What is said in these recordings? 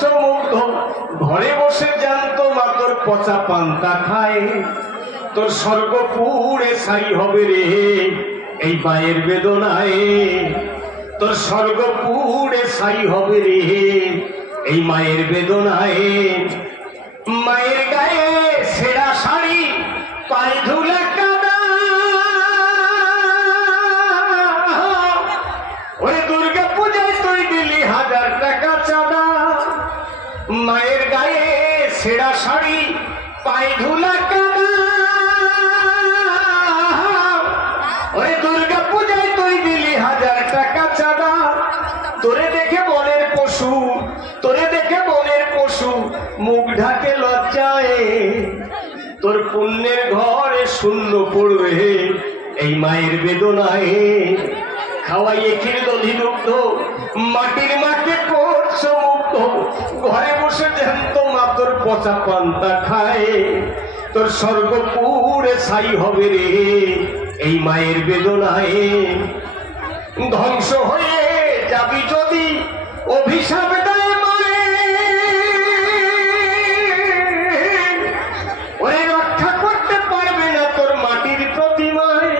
করছো মুগ্ধ, ঘরে বসে জ্যান্ত মা তোর পচা পান্তা খায়, তোর স্বর্গ পুড়ে ছাই হবে রে এই মায়ের বেদনায়, তোর স্বর্গ পুড়ে ছাই হবে রে এই মায়ের বেদনায়। মায়ের গায়ে ছেঁড়া শাড়ি, পায়ে ধুলা কাদা, ওই দুর্গা পূজায় তুই দিলি 1000 টাকা চাঁদা। মায়ের গায়ে ছেঁড়া শাড়ি, পায়ে ধুলা কাদা, ওই দুর্গা পূজায় তুই দিলি 1000 টাকা চাঁদা। তোরে দেখে বনের পশু, তোরে দেখে বনের পশু মুখ ঢাকে লজ্জায়, তোর পুণ্যের ঘরে শূন্য পড়বে এই মায়ের বেদনায়। খাওয়াইয়ে ক্ষীর দধি দুগ্ধ, মাটির মাকে করছো মুগ্ধ, ঘরে বসে জ্যান্ত মা তোর পচা পান্তা খায়, তোর স্বর্গ পুড়ে ছাই হবে রে এই মায়ের বেদনায়। ধ্বংস হয়ে যাবি যদি অভিশাপ দেয় মায়ে, ওরে রক্ষা করতে পারবে না তোর মাটির প্রতিমায়।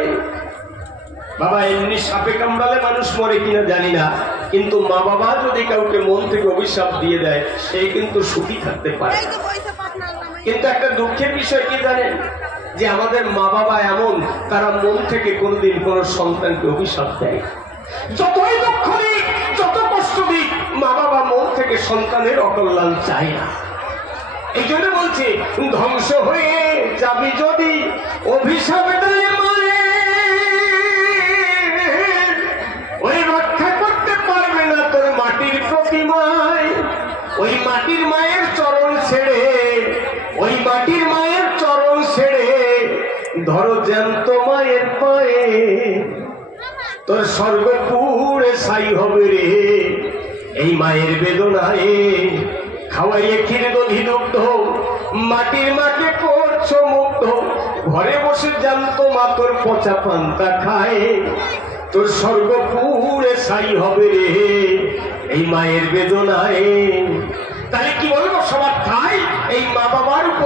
বাবা, এমনি সাপে কামড়ালে মানুষ মরে কিনা জানি না, কিন্তু মা বাবা যদি কাউকে মন থেকে অভিশাপ দিয়ে দেয় সে কিন্তু সুখী থাকতে পারে। কিন্তু একটা দুঃখের বিষয় কি জানেন, যে আমাদের মা বাবা এমন, তারা মন থেকে কোনোদিন কোন সন্তানকে অভিশাপ দেয়। যতই দুঃখ দিক, যত কষ্ট দিক, মা বাবা মন থেকে সন্তানের অকল্যাণ চায় না। এই জন্য বলছে ধ্বংস হয়ে যাবি যদি অভিশাপ দেয় মায়ে, ওই রক্ষা করতে পারবে না তোর মাটির প্রতিমায়। ওই মাটির মায়ের চরণ ছেড়ে, ওই মাটির মায়ের চরণ ছেড়ে ধরো জ্যান্ত মায়ের পায়ে, তোর স্বর্গ পুড়ে ছাই হবে রে এই মায়ের বেদনায়। খাওয়াইয়ে ক্ষীর দধি দুগ্ধ, মাটির মাকে করছো মুগ্ধ, ঘরে বসে জ্যান্ত মা তোর পচা পান্তা খায়, তোর স্বর্গ পুড়ে ছাই হবে রে এই মায়ের বেদনায়। তাহলে কি বলবো, সবার ঠাই এই মা বাবার উপরে